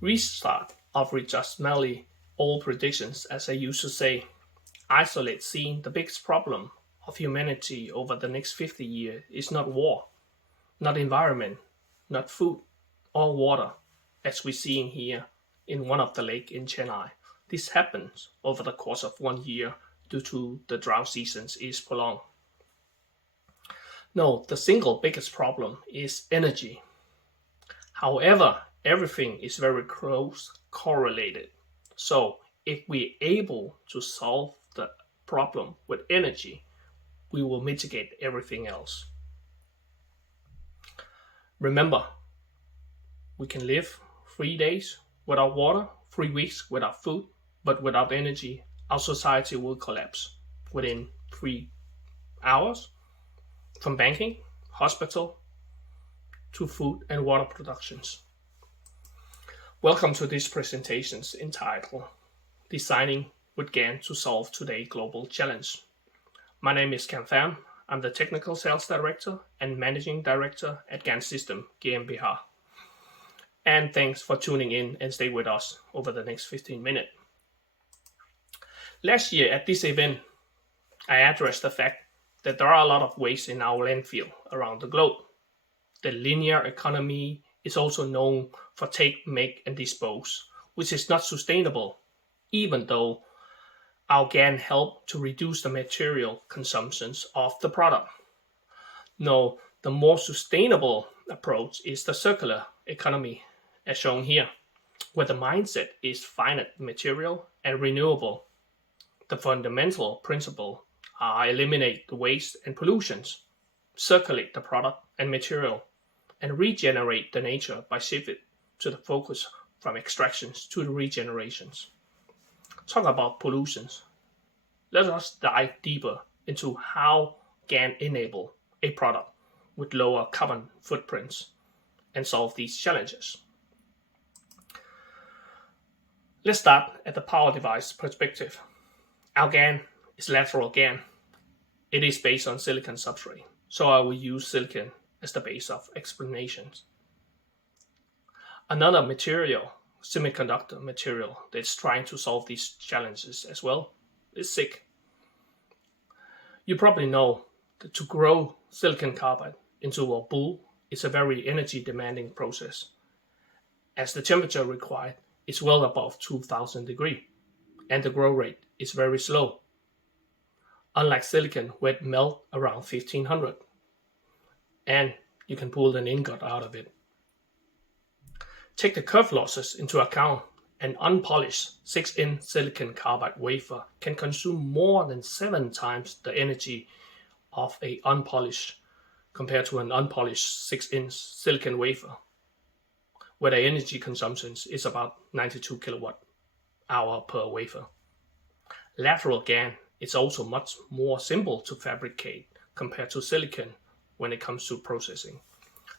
Restart of just merely old predictions, as I used to say, isolate seeing the biggest problem of humanity over the next 50 years is not war, not environment, not food or water, as we see in here in one of the lake in Chennai. This happens over the course of 1 year due to the drought seasons is prolonged. No, the single biggest problem is energy. However, everything is very close correlated. So if we're able to solve the problem with energy, we will mitigate everything else. Remember, we can live 3 days without water, 3 weeks without food, but without energy, our society will collapse within 3 hours, from banking, hospital, to food and water productions. Welcome to this presentation entitled Designing with GaN to Solve Today's Global Challenge. My name is Pham. I'm the Technical Sales Director and Managing Director at GaN System GmbH. And thanks for tuning in and stay with us over the next 15 minutes. Last year at this event, I addressed the fact that there are a lot of waste in our landfill around the globe. The linear economy is also known for take, make, and dispose, which is not sustainable, even though our GaN help to reduce the material consumptions of the product. No, the more sustainable approach is the circular economy, as shown here, where the mindset is finite material and renewable. The fundamental principle are eliminate the waste and pollutions, circulate the product and material, and regenerate the nature by shifting to the focus from extractions to the regenerations. Talk about pollutions. Let us dive deeper into how GaN enable a product with lower carbon footprints and solve these challenges. Let's start at the power device perspective. Our GaN is lateral GaN. It is based on silicon substrate, so I will use silicon as the base of explanations. Another material, semiconductor material, that's trying to solve these challenges as well is SiC. You probably know that to grow silicon carbide into a bull is a very energy demanding process, as the temperature required is well above 2000 degrees and the growth rate is very slow, unlike silicon where it melts around 1500 and you can pull an ingot out of it. Take the curve losses into account. An unpolished 6-inch silicon carbide wafer can consume more than 7 times the energy of an unpolished compared to an unpolished 6-inch silicon wafer, where the energy consumption is about 92 kilowatt hour per wafer. Lateral GaN is also much more simple to fabricate compared to silicon when it comes to processing.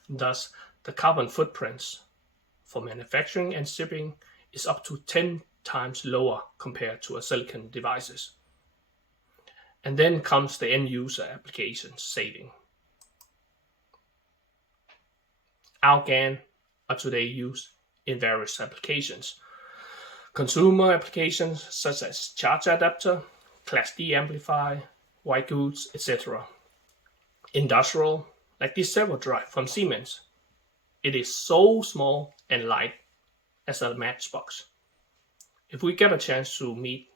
Thus, the carbon footprints for manufacturing and shipping is up to 10 times lower compared to a silicon devices. And then comes the end user application saving. Our GaN are today used in various applications. Consumer applications such as charge adapter, Class D amplifier, white goods, etc. Industrial, like this servo drive from Siemens. It is so small and light as a matchbox. If we get a chance to meet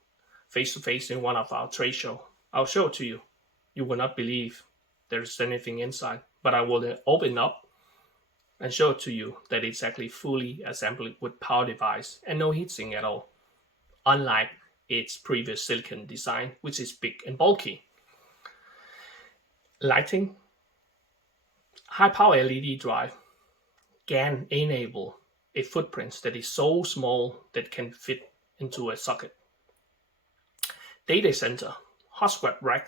face to face in one of our trade shows, I'll show it to you. You will not believe there's anything inside, but I will open up and show it to you that it's actually fully assembled with power device and no heatsink at all, unlike its previous silicon design, which is big and bulky. Lighting, high power LED drive, GaN enable a footprint that is so small that can fit into a socket. Data center, hot swap rack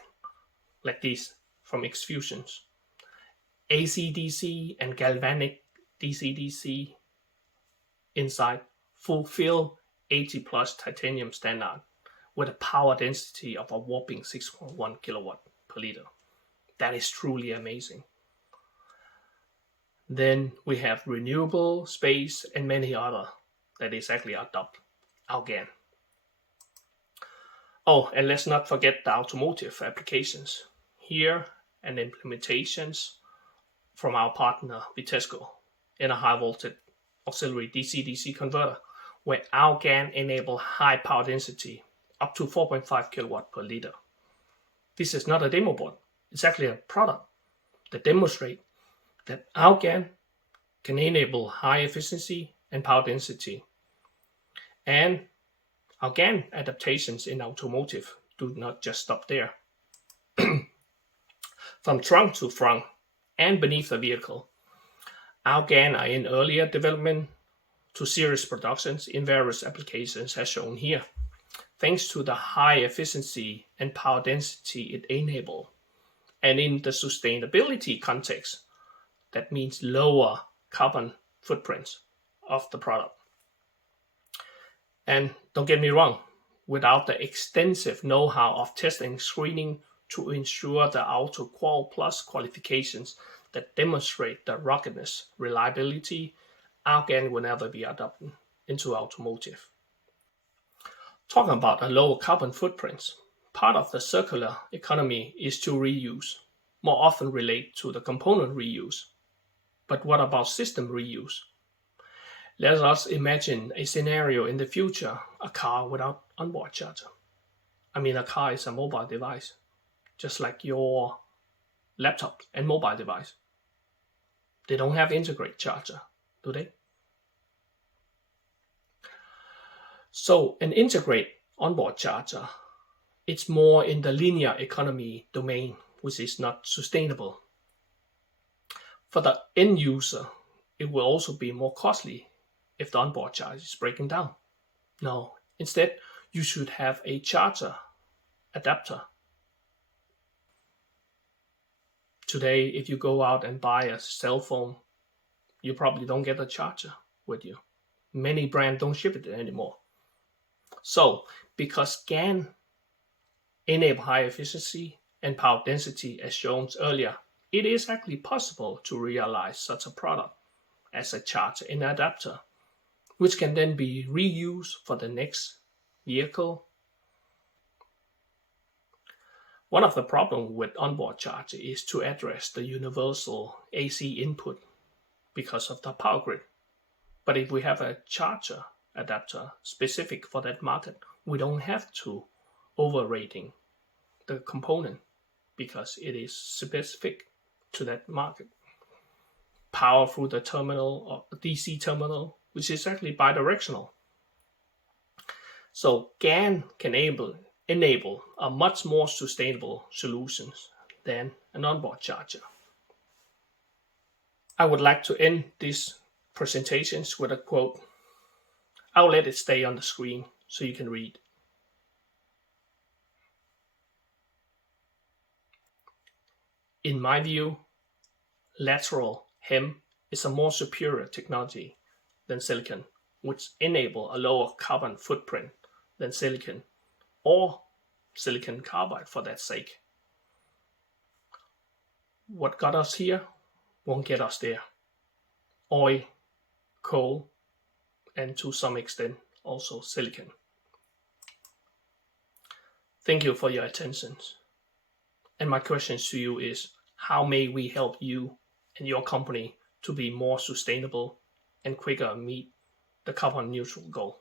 like this from X-Fusions. AC-DC and galvanic DC-DC inside fulfill 80 plus titanium standard with a power density of a whopping 6.1 kilowatt per liter. That is truly amazing. Then we have renewable, space, and many other that exactly adopt our GaN. Oh, and let's not forget the automotive applications. Here, and implementations from our partner Vitesco in a high voltage auxiliary DC-DC converter, where our GaN enable high power density up to 4.5 kilowatt per liter. This is not a demo board, it's actually a product that demonstrates that our GaN can enable high efficiency and power density. And our GaN adaptations in automotive do not just stop there. From trunk to front and beneath the vehicle, our GaN are in earlier development to series productions in various applications as shown here, thanks to the high efficiency and power density it enables. And in the sustainability context, that means lower carbon footprints of the product. And don't get me wrong, without the extensive know-how of testing and screening to ensure the Auto Qual Plus qualifications that demonstrate the ruggedness, reliability, our GaN will never be adopted into automotive. Talking about a lower carbon footprints, part of the circular economy is to reuse, more often relate to the component reuse. But what about system reuse? Let us imagine a scenario in the future, a car without onboard charger. I mean, a car is a mobile device, just like your laptop and mobile device. They don't have integrated charger, do they? So an integrated onboard charger, it's more in the linear economy domain, which is not sustainable. For the end user, it will also be more costly if the onboard charger is breaking down. No, instead, you should have a charger adapter. Today, if you go out and buy a cell phone, you probably don't get a charger with you. Many brands don't ship it anymore. So, because GaN enable high efficiency and power density as shown earlier, it is actually possible to realize such a product as a charger and adapter, which can then be reused for the next vehicle. One of the problems with onboard charger is to address the universal AC input because of the power grid. But if we have a charger adapter specific for that market, we don't have to overrating the component because it is specific to that market. Power through the terminal or DC terminal, which is actually bidirectional. So GaN can enable a much more sustainable solutions than an onboard charger. I would like to end these presentations with a quote. I'll let it stay on the screen so you can read. In my view, lateral Pham is a more superior technology than silicon, which enable a lower carbon footprint than silicon or silicon carbide for that sake. What got us here won't get us there. Oil, coal, and to some extent also silicon. Thank you for your attention. And my question to you is, how may we help you and your company to be more sustainable and quicker meet the carbon neutral goal?